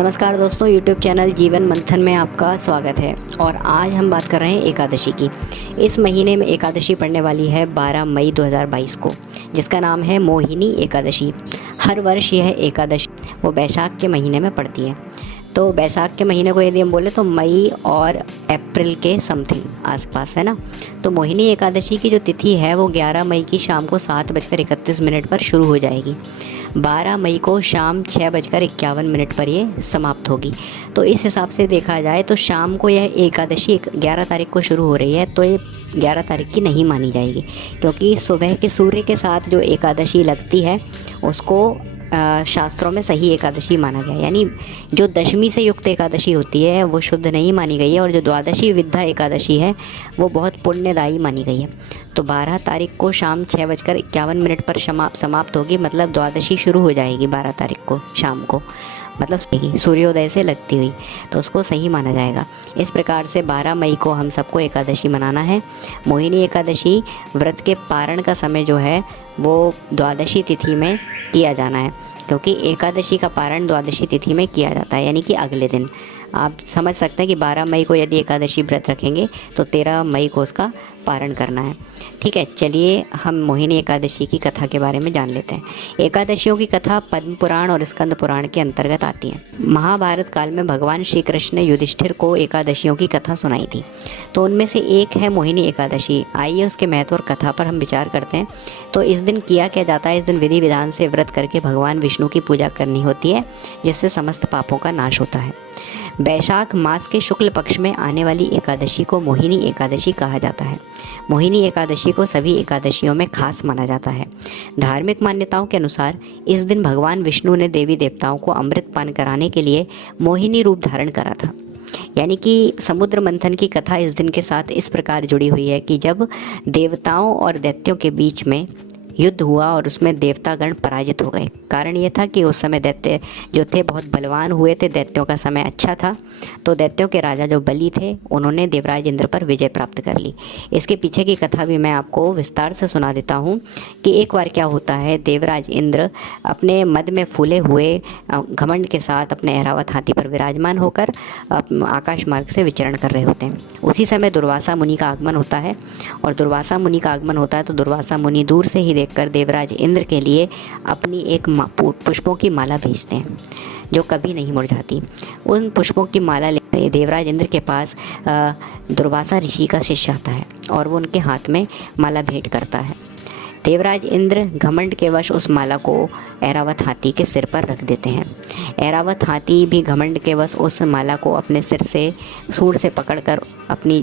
नमस्कार दोस्तों, YouTube channel जीवन मंथन में आपका स्वागत है। और आज हम बात कर रहे हैं एकादशी की। इस महीने में एकादशी पड़ने वाली है 12 मई 2022 को, जिसका नाम है मोहिनी एकादशी। हर वर्ष यह एकादशी वो बैसाख के महीने में पड़ती है। तो बैसाख के महीने को यदि हम बोले तो मई और अप्रैल के समथिंग आसपास है ना। तो मोहिनी एकादशी की जो तिथि है वो 11 मई की शाम को 7:31 पर शुरू हो जाएगी। 12 मई को शाम 6:51 पर ये समाप्त होगी। तो इस हिसाब से देखा जाए तो शाम को यह एकादशी 11 तारीख को शुरू हो रही है, तो ये 11 तारीख की नहीं मानी जाएगी, क्योंकि सुबह के सूर्य के साथ जो एकादशी लगती है उसको शास्त्रों में सही एकादशी माना गया। यानी जो दशमी से युक्त एकादशी होती है वो शुद्ध नहीं मानी गई है, और जो द्वादशी विद्या एकादशी है वो बहुत पुण्यदायी मानी गई है। तो 12 तारीख को शाम 6:51 पर समाप्त होगी, मतलब द्वादशी शुरू हो जाएगी 12 तारीख को शाम को, मतलब सूर्योदय से लगती हुई, तो उसको सही माना जाएगा। इस प्रकार से 12 मई को हम सबको एकादशी मनाना है। मोहिनी एकादशी व्रत के पारण का समय जो है वो द्वादशी तिथि में किया जाना है, क्योंकि एकादशी का पारण द्वादशी तिथि में किया जाता है, यानी कि अगले दिन। आप समझ सकते हैं कि 12 मई को यदि एकादशी व्रत रखेंगे तो 13 मई को उसका पारण करना है। ठीक है, चलिए हम मोहिनी एकादशी की कथा के बारे में जान लेते हैं। एकादशियों की कथा पद्म पुराण और स्कंद पुराण के अंतर्गत आती है। महाभारत काल में भगवान श्री कृष्ण ने युधिष्ठिर को एकादशियों की कथा सुनाई थी, तो उनमें से एक है मोहिनी एकादशी। आइए उसके महत्व और कथा पर हम विचार करते हैं। तो इस दिन किया क्या जाता है? इस दिन विधि विधान से व्रत करके भगवान विष्णु की पूजा करनी होती है, जिससे समस्त पापों का नाश होता है। बैसाख मास के शुक्ल पक्ष में आने वाली एकादशी को मोहिनी एकादशी कहा जाता है। मोहिनी एकादशी को सभी एकादशियों में खास माना जाता है। धार्मिक मान्यताओं के अनुसार इस दिन भगवान विष्णु ने देवी देवताओं को अमृत पान कराने के लिए मोहिनी रूप धारण करा था। यानी कि समुद्र मंथन की कथा इस दिन के साथ इस प्रकार जुड़ी हुई है कि जब देवताओं और दैत्यों के बीच में युद्ध हुआ और उसमें देवतागण पराजित हो गए। कारण ये था कि उस समय दैत्य जो थे बहुत बलवान हुए थे, दैत्यों का समय अच्छा था, तो दैत्यों के राजा जो बलि थे उन्होंने देवराज इंद्र पर विजय प्राप्त कर ली। इसके पीछे की कथा भी मैं आपको विस्तार से सुना देता हूँ कि एक बार क्या होता है, देवराज इंद्र अपने मद में फूले हुए घमंड के साथ अपने ऐरावत हाथी पर विराजमान होकर आकाश मार्ग से विचरण कर रहे होते हैं। उसी समय दुर्वासा मुनि का आगमन होता है, और दुर्वासा मुनि का आगमन होता है तो दुर्वासा मुनि दूर से ही देखकर देवराज इंद्र के लिए अपनी एक पुष्पों की माला भेजते हैं, जो कभी नहीं मुरझाती। उन पुष्पों की माला लेकर देवराज इंद्र के पास दुर्वासा ऋषि का शिष्य आता है, और वो उनके हाथ में माला भेंट करता है। देवराज इंद्र घमंड के वश उस माला को ऐरावत हाथी के सिर पर रख देते हैं। ऐरावत हाथी भी घमंड के वश उस माला को अपने सिर से सूंड से पकड़कर अपनी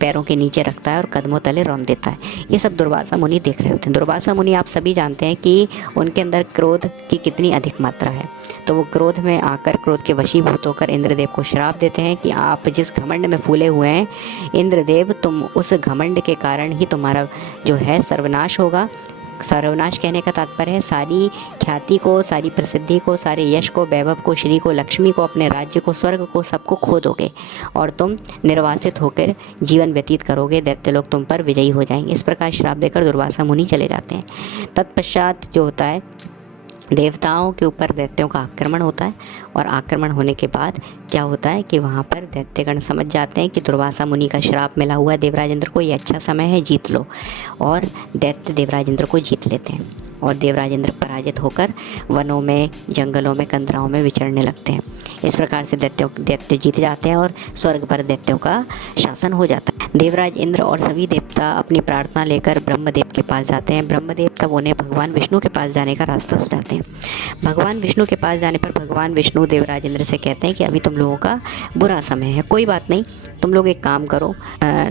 पैरों के नीचे रखता है और कदमों तले रौंद देता है। ये सब दुर्वासा मुनि देख रहे होते हैं। दुर्वासा मुनि आप सभी जानते हैं कि उनके अंदर क्रोध की कितनी अधिक मात्रा है। तो वो क्रोध में आकर, क्रोध के वशीभूत होकर इंद्रदेव को श्राप देते हैं कि आप जिस घमंड में फूले हुए हैं इंद्रदेव, तुम उस घमंड के कारण ही तुम्हारा जो है सर्वनाश होगा। सर्वनाश कहने का तात्पर्य है सारी ख्याति को, सारी प्रसिद्धि को, सारे यश को, वैभव को, श्री को, लक्ष्मी को, अपने राज्य को, स्वर्ग को, सबको खो दोगे और तुम निर्वासित होकर जीवन व्यतीत करोगे। दैत्य लोग तुम पर विजयी हो जाएंगे। इस प्रकार श्राप देकर दुर्वासा मुनि चले जाते हैं। तत्पश्चात जो होता है, देवताओं के ऊपर दैत्यों का आक्रमण होता है, और आक्रमण होने के बाद क्या होता है कि वहाँ पर दैत्यगण समझ जाते हैं कि दुर्वासा मुनि का श्राप मिला हुआ है देवराज इंद्र को, ये अच्छा समय है, जीत लो। और दैत्य देवराज इंद्र को जीत लेते हैं, और देवराज इंद्र पराजित होकर वनों में, जंगलों में, कंदराओं में विचरने लगते हैं। इस प्रकार से दैत्य जीत जाते हैं और स्वर्ग पर दैत्यों का शासन हो जाता है। देवराज इंद्र और सभी देवता अपनी प्रार्थना लेकर ब्रह्मदेव के पास जाते हैं। ब्रह्मदेव तब उन्हें भगवान विष्णु के पास जाने का रास्ता सुझाते हैं। भगवान विष्णु के पास जाने पर भगवान विष्णु देवराज इंद्र से कहते हैं कि अभी तुम लोगों का बुरा समय है, कोई बात नहीं, तुम लोग एक काम करो,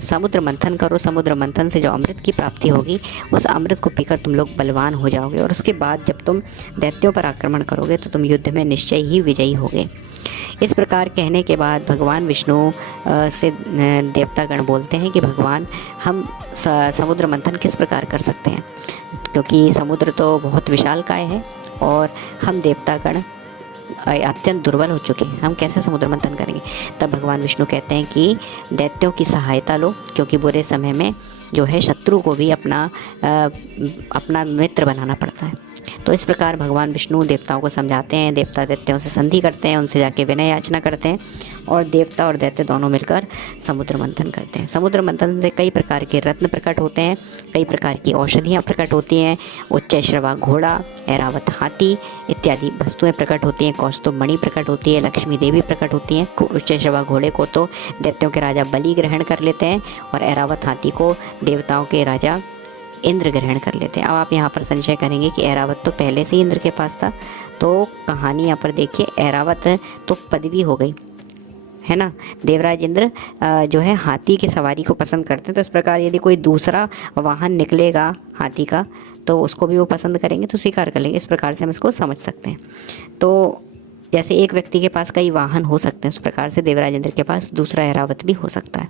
समुद्र मंथन करो। समुद्र मंथन से जो अमृत की प्राप्ति होगी उस अमृत को पीकर तुम लोग बलवान हो जाओगे, और उसके बाद जब तुम दैत्यों पर आक्रमण करोगे तो तुम युद्ध में निश्चय ही विजयी होगे। इस प्रकार कहने के बाद भगवान विष्णु से देवतागण बोलते हैं कि भगवान, हम समुद्र मंथन किस प्रकार कर सकते हैं, क्योंकि समुद्र तो बहुत विशालकाय है और हम देवतागण अत्यंत दुर्बल हो चुके हैं, हम कैसे समुद्र मंथन करेंगे। तब भगवान विष्णु कहते हैं कि दैत्यों की सहायता लो, क्योंकि बुरे समय में जो है शत्रु को भी अपना मित्र बनाना पड़ता है। तो इस प्रकार भगवान विष्णु देवताओं को समझाते हैं, देवता दैत्यों से संधि करते हैं, उनसे जाके विनय याचना करते हैं और देवता और दैत्य दोनों मिलकर समुद्र मंथन करते हैं। समुद्र मंथन से कई प्रकार के रत्न प्रकट होते हैं, कई प्रकार की औषधियाँ प्रकट होती हैं, उच्चैश्रवा घोड़ा, ऐरावत हाथी इत्यादि वस्तुएं प्रकट होती हैं, कौस्तुभ मणि प्रकट होती है, लक्ष्मी देवी प्रकट होती हैं। उच्चैश्रवा घोड़े को तो दैत्यों के राजा बलि ग्रहण कर लेते हैं और ऐरावत हाथी को देवताओं के राजा इंद्र ग्रहण कर लेते हैं। अब आप यहाँ पर संशय करेंगे कि ऐरावत तो पहले से ही इंद्र के पास था, तो कहानी यहाँ पर देखिए, ऐरावत तो पदवी हो गई है ना। देवराज इंद्र जो है हाथी की सवारी को पसंद करते हैं, तो इस प्रकार यदि कोई दूसरा वाहन निकलेगा हाथी का तो उसको भी वो पसंद करेंगे, तो स्वीकार कर लेंगे। इस प्रकार से हम इसको समझ सकते हैं। तो जैसे एक व्यक्ति के पास कई वाहन हो सकते हैं, उस प्रकार से देवराज इंद्र के पास दूसरा ऐरावत भी हो सकता है।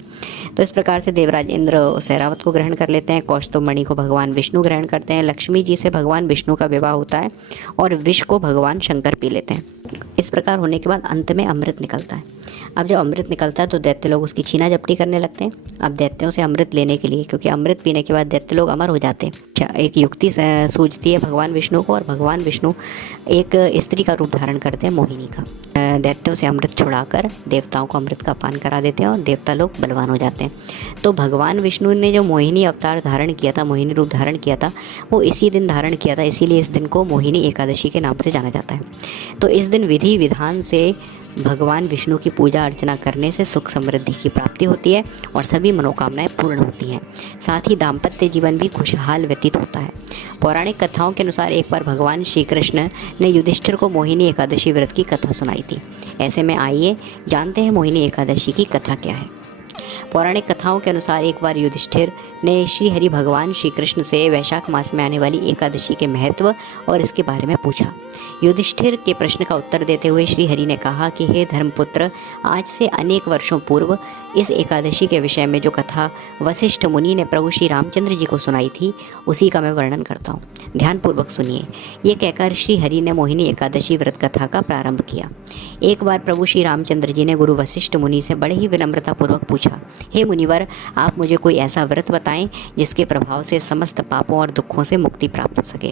तो इस प्रकार से देवराज इंद्र उस ऐरावत को ग्रहण कर लेते हैं, कौस्तुभ मणि को भगवान विष्णु ग्रहण करते हैं, लक्ष्मी जी से भगवान विष्णु का विवाह होता है और विष को भगवान शंकर पी लेते हैं। इस प्रकार होने के बाद अंत में अमृत निकलता है। अब जब अमृत निकलता है तो दैत्य लोग उसकी छीना झपटी करने लगते हैं। अब दैत्यों से अमृत लेने के लिए, क्योंकि अमृत पीने के बाद दैत्य लोग अमर हो जाते हैं, अच्छा एक युक्ति सूझती है भगवान विष्णु को, और भगवान विष्णु एक स्त्री का रूप धारण करते हैं, मोहिनी का। दैत्यों से अमृत छुड़ाकर देवताओं को अमृत का पान करा देते हैं और देवता लोग बलवान हो जाते हैं। तो भगवान विष्णु ने जो मोहिनी अवतार धारण किया था, मोहिनी रूप धारण किया था, वो इसी दिन धारण किया था, इसीलिए इस दिन को मोहिनी एकादशी के नाम से जाना जाता है। तो इस दिन विधि विधान से भगवान विष्णु की पूजा अर्चना करने से सुख समृद्धि की प्राप्ति होती है और सभी मनोकामनाएं पूर्ण होती हैं। साथ ही दाम्पत्य जीवन भी खुशहाल व्यतीत होता है। पौराणिक कथाओं के अनुसार एक बार भगवान श्री कृष्ण ने युधिष्ठिर को मोहिनी एकादशी व्रत की कथा सुनाई थी। ऐसे में आइए जानते हैं मोहिनी एकादशी की कथा क्या है। पौराणिक कथाओं के अनुसार एक बार युधिष्ठिर ने श्री हरि भगवान श्री कृष्ण से वैशाख मास में आने वाली एकादशी के महत्व और इसके बारे में पूछा। युधिष्ठिर के प्रश्न का उत्तर देते हुए श्री हरि ने कहा कि हे धर्मपुत्र, आज से अनेक वर्षों पूर्व इस एकादशी के विषय में जो कथा वशिष्ठ मुनि ने प्रभु श्री रामचंद्र जी को सुनाई थी, उसी का मैं वर्णन करता हूँ। ध्यानपूर्वक सुनिए। ये कहकर श्री हरि ने मोहिनी एकादशी व्रत कथा का प्रारंभ किया। एक बार प्रभु श्री रामचंद्र जी ने गुरु वशिष्ठ मुनि से बड़े ही विनम्रतापूर्वक पूछा, हे मुनिवर, आप मुझे कोई ऐसा व्रत बताएं जिसके प्रभाव से समस्त पापों और दुखों से मुक्ति प्राप्त हो सके।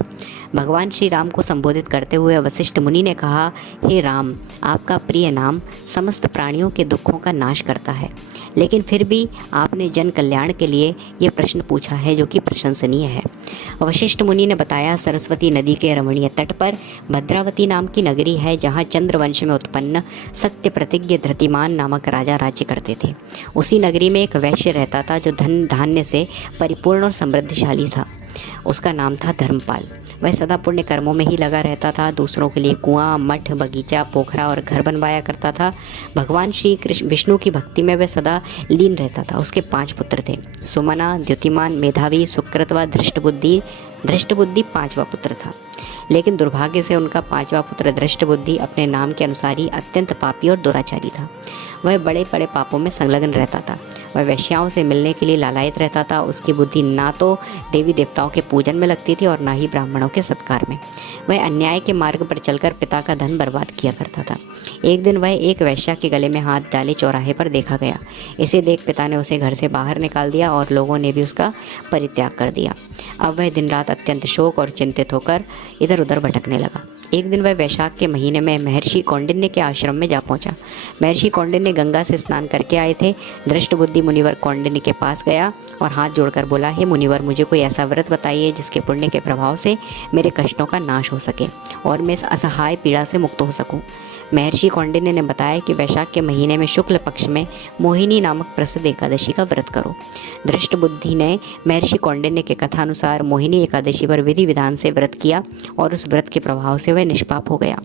भगवान श्री राम को संबोधित करते हुए वशिष्ठ मुनि ने कहा, हे राम, आपका प्रिय नाम समस्त प्राणियों के दुखों का नाश करता है, लेकिन फिर भी आपने जन कल्याण के लिए ये प्रश्न पूछा है जो कि प्रशंसनीय है। वशिष्ठ मुनि ने बताया, सरस्वती नदी के रमणीय तट पर भद्रावती नाम की नगरी है, जहाँ चंद्रवंश में उत्पन्न सत्य प्रतिज्ञ धृतिमान नामक राजा राज्य करते थे। उसी नगरी में एक वैश्य रहता था जो धन धान्य से परिपूर्ण और समृद्धशाली था। उसका नाम था धर्मपाल। वह सदा पुण्य कर्मों में ही लगा रहता था। दूसरों के लिए कुआं, मठ, बगीचा, पोखरा और घर बनवाया करता था। भगवान श्री कृष्ण विष्णु की भक्ति में वह सदा लीन रहता था। उसके 5 पुत्र थे, सुमना, द्युतिमान, मेधावी, सुकृत व धृष्टबुद्धि। धृष्टबुद्धि 5वां पुत्र था, लेकिन दुर्भाग्य से उनका 5वां पुत्र धृष्टबुद्धि अपने नाम के अनुसार ही अत्यंत पापी और दुराचारी था। वह बड़े बड़े पापों में संलग्न रहता था। वह वेश्याओं से मिलने के लिए लालायित रहता था। उसकी बुद्धि ना तो देवी देवताओं के पूजन में लगती थी और ना ही ब्राह्मणों के सत्कार में। वह अन्याय के मार्ग पर चलकर पिता का धन बर्बाद किया करता था। एक दिन वह एक वेश्या के गले में हाथ डाले चौराहे पर देखा गया। इसे देख पिता ने उसे घर से बाहर निकाल दिया और लोगों ने भी उसका परित्याग कर दिया। अब वह दिन रात अत्यंत शोक और चिंतित होकर इधर उधर भटकने लगा। एक दिन वह वैशाख के महीने में महर्षि कौंडिन्य के आश्रम में जा पहुंचा। महर्षि कौंडिन्य गंगा से स्नान करके आए थे। धृष्टबुद्धि मुनिवर कौंडिन्य के पास गया और हाथ जोड़कर बोला, हे मुनिवर, मुझे कोई ऐसा व्रत बताइए जिसके पुण्य के प्रभाव से मेरे कष्टों का नाश हो सके और मैं इस असहाय पीड़ा से मुक्त हो सकूं। महर्षि कौंडिन्य ने बताया कि वैशाख के महीने में शुक्ल पक्ष में मोहिनी नामक प्रसिद्ध एकादशी का व्रत करो। धृष्टबुद्धि ने महर्षि कौंडिन्य के कथानुसार मोहिनी एकादशी पर विधि विधान से व्रत किया और उस व्रत के प्रभाव से वह निष्पाप हो गया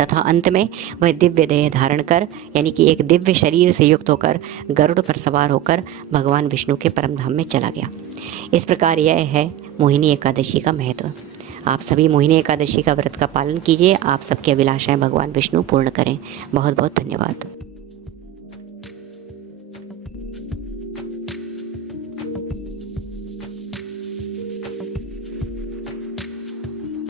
तथा अंत में वह दिव्य देह धारण कर, यानी कि एक दिव्य शरीर से युक्त होकर गरुड़ पर सवार होकर भगवान विष्णु के परम धाम में चला गया। इस प्रकार यह है मोहिनी एकादशी का महत्व। आप सभी मोहिनी एकादशी का व्रत का पालन कीजिए। आप सबकी अभिलाषाएं भगवान विष्णु पूर्ण करें। बहुत बहुत धन्यवाद।